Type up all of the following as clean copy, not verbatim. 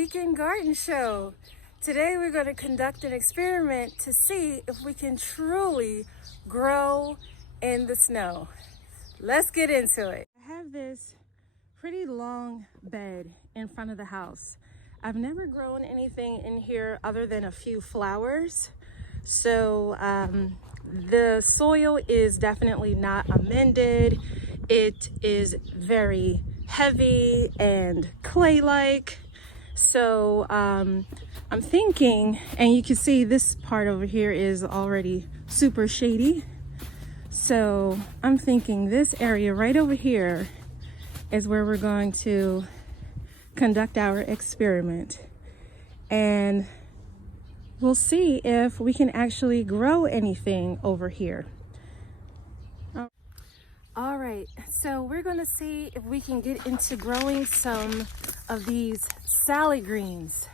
weekend garden show. Today we're going to conduct an experiment to see if we can truly grow in the snow. Let's get into it. I have this pretty long bed in front of the house. I've never grown anything in here other than a few flowers. So the soil is definitely not amended. It is very heavy and clay-like. So I'm thinking, and you can see this part over here is already super shady. So I'm thinking this area right over here is where we're going to conduct our experiment. And we'll see if we can actually grow anything over here. All right, so we're gonna see if we can get into growing some of these salad greens.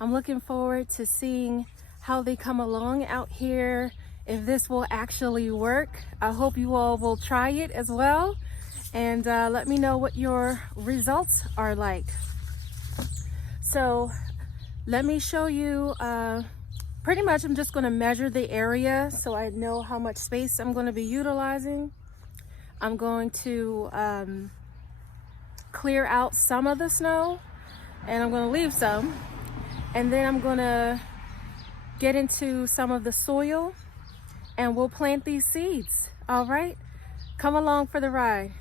I'm looking forward to seeing how they come along out here, if this will actually work. I hope you all will try it as well, and let me know what your results are like. So let me show you, pretty much I'm just gonna measure the area so I know how much space I'm gonna be utilizing. I'm going to clear out some of the snow, and I'm going to leave some, and then I'm going to get into some of the soil and we'll plant these seeds. All right, come along for the ride.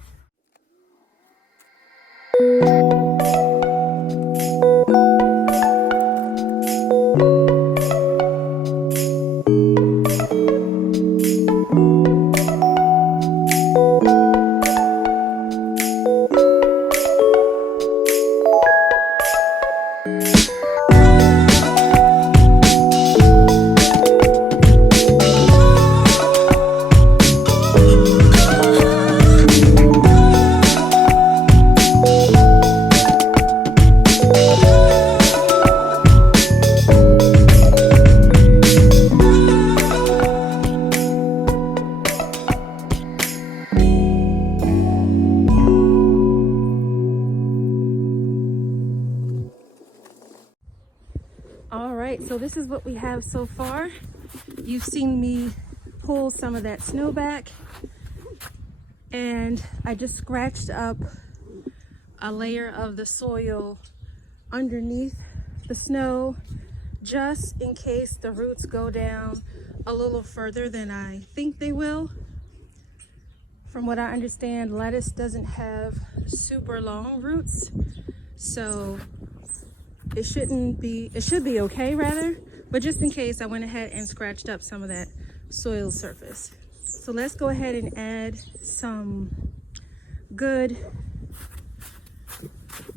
All right, so this is what we have so far. You've seen me pull some of that snow back, and I just scratched up a layer of the soil underneath the snow just in case the roots go down a little further than I think they will. From what I understand, lettuce doesn't have super long roots, so it should be okay rather, but just in case, I went ahead and scratched up some of that soil surface. So let's go ahead and add some good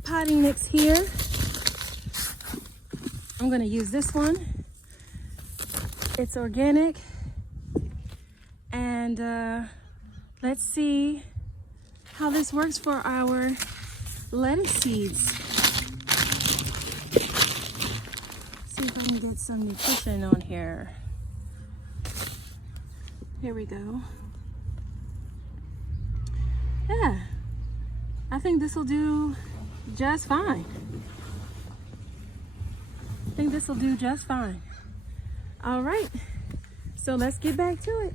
potting mix here. I'm gonna use this one. It's organic, and let's see how this works for our lettuce seeds. See if I can get some nutrition on here. Here we go. Yeah, I think this will do just fine. I think this will do just fine. All right, so let's get back to it.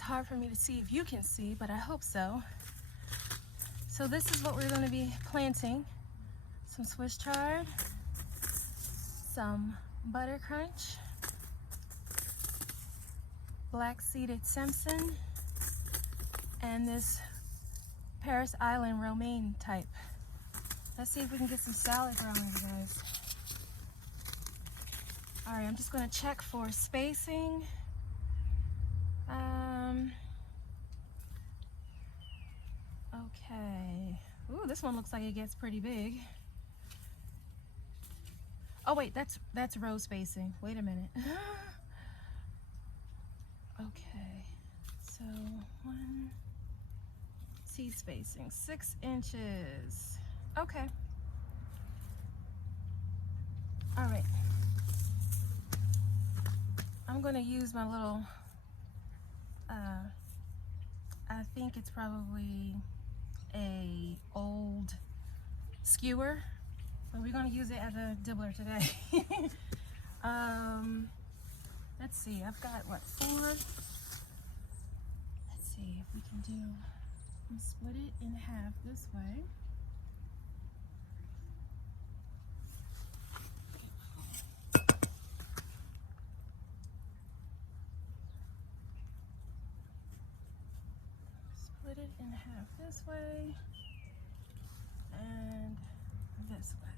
Hard for me to see if you can see, but I hope so. So this is what we're going to be planting: some Swiss chard, some butter crunch, black seeded Simpson, and this Paris Island romaine type. Let's see if we can get some salad growing, you guys. All right, I'm just gonna check for spacing. Okay. Ooh, this one looks like it gets pretty big. Oh wait, that's row spacing. Wait a minute. Okay, so one seed spacing, 6 inches. Okay. All right. I'm gonna use my little, I think it's probably a old skewer, but we're gonna use it as a dibbler today. Let's see, I've got what, 4? Let's see if we can do, split it in half this way. Split it in half this way and this way.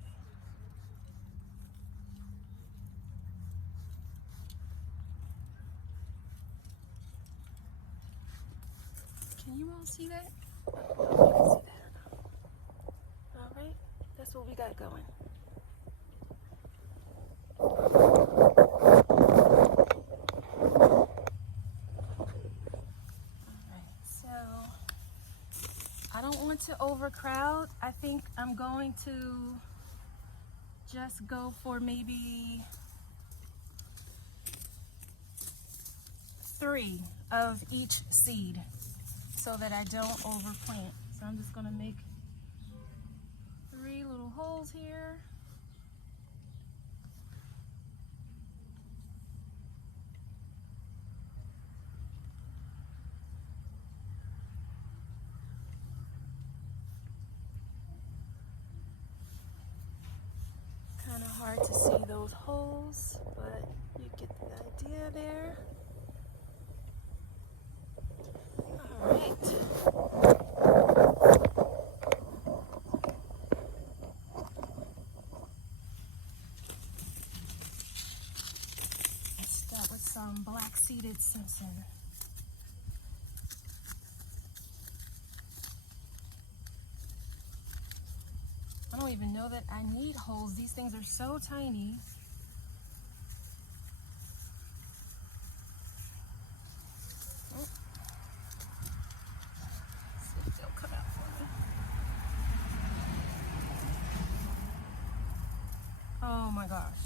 Can you all see that? I don't know if you can see that. All right, that's what we got going. I don't want to overcrowd. I think I'm going to just go for maybe 3 of each seed so that I don't overplant. So I'm just going to make 3 little holes here. Kind of hard to see those holes, but you get the idea there. All right. Let's start with some black-seeded Simpson. I don't even know that I need holes. These things are so tiny. Oh. See if they'll come out for me. Oh my gosh.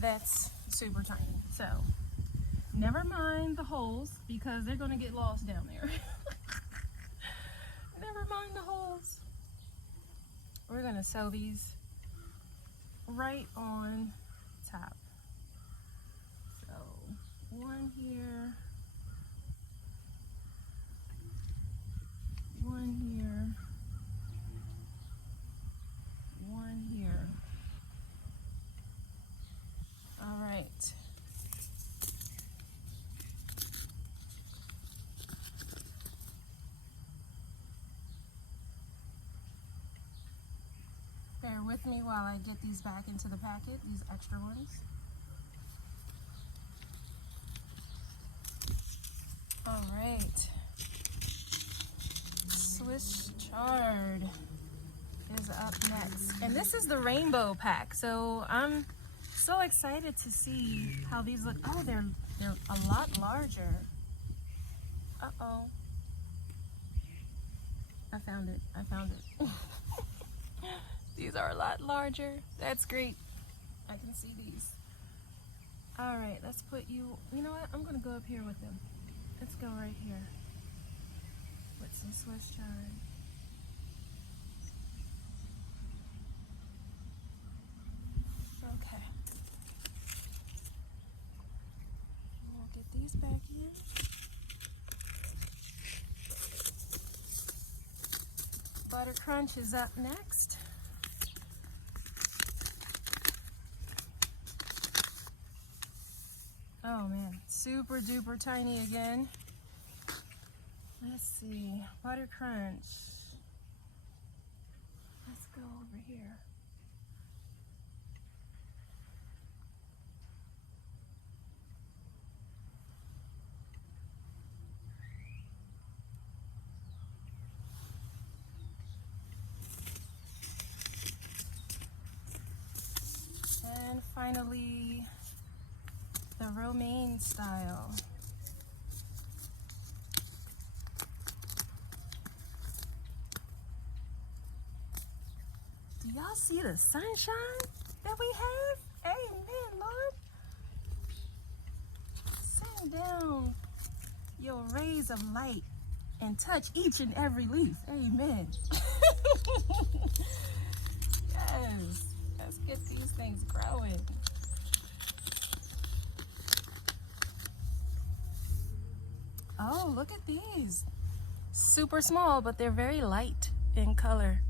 That's super tiny. So, never mind the holes because they're gonna get lost down there. Never mind the holes. We're gonna sew these right on top. So 1 here, 1 here, 1 here. All right. Bear with me while I get these back into the packet, these extra ones. All right. Swiss Chard is up next. And this is the rainbow pack. So I'm so excited to see how these look. Oh, they're a lot larger. Uh-oh. I found it. These are a lot larger. That's great. I can see these. All right, let's put you know what? I'm gonna go up here with them. Let's go right here with some Swiss Chard. Okay. We'll get these back in. Butter Crunch is up next. Oh man, super duper tiny again. Let's see, butter crunch. Let's go over here. And finally, the romaine style. Do y'all see the sunshine that we have? Amen, Lord. Send down your rays of light and touch each and every leaf. Amen. Yes. Let's get these things growing. Oh, look at these. Super small, but they're very light in color.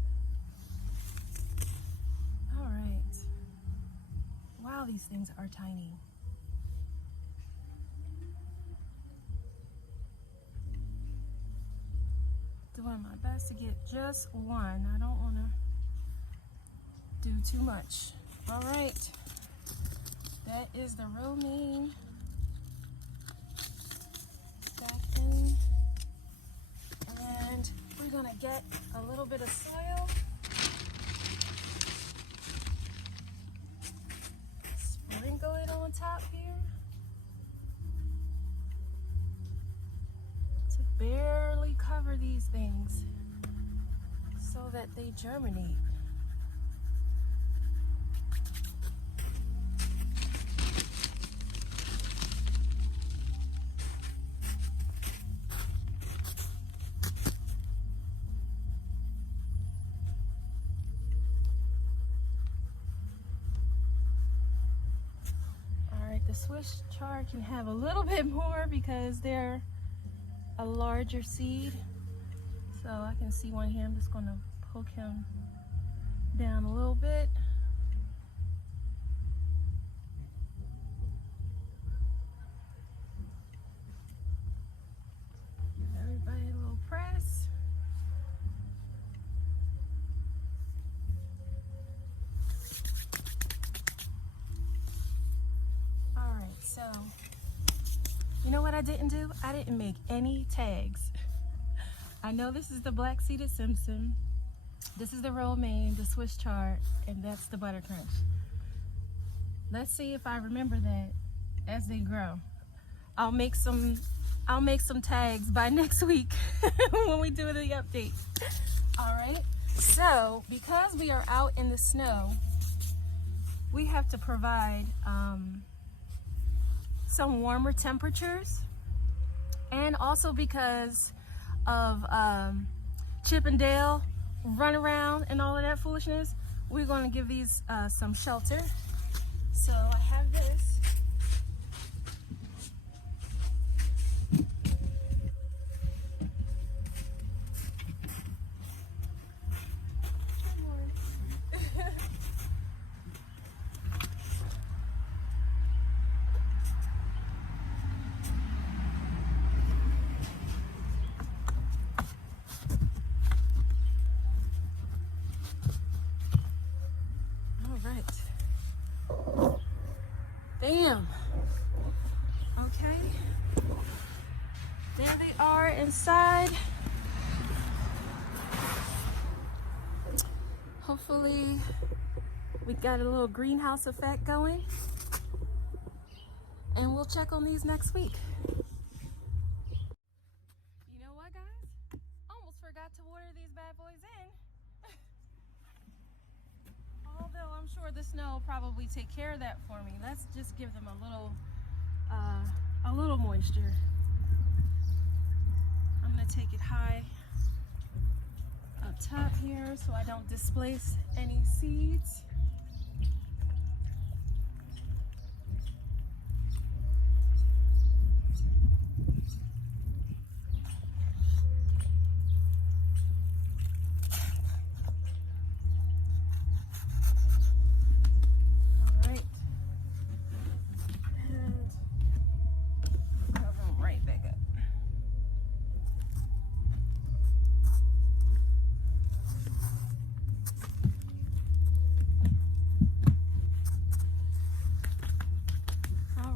All right. Wow, these things are tiny. Doing my best to get just one. I don't want to do too much. All right. That is the romaine. And we're gonna get a little bit of soil. Sprinkle it on top here to barely cover these things so that they germinate. The Swiss chard can have a little bit more because they're a larger seed. So I can see one here. I'm just going to poke him down a little bit. Give everybody a little press. So, you know what I didn't do? I didn't make any tags. I know this is the black-seeded Simpson, this is the romaine, the Swiss chard, and that's the butter crunch. Let's see if I remember that as they grow. I'll make some tags by next week when we do the update. All right. So, because we are out in the snow, we have to provide some warmer temperatures, and also because of Chip and Dale run around and all of that foolishness, we're going to give these some shelter. So I have this. Bam. Okay. There they are inside. Hopefully we got a little greenhouse effect going. And we'll check on these next week. You know what, guys? Almost forgot to water these bad boys in. Although I'm sure the snow will probably take care of that for me. Let's just give them a little moisture. I'm gonna take it high up top here so I don't displace any seeds.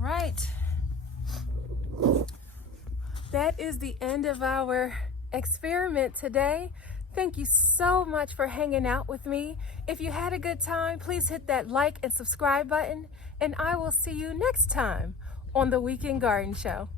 right. That is the end of our experiment today. Thank you so much for hanging out with me. If you had a good time, please hit that like and subscribe button, and I will see you next time on the Weekend Garden Show.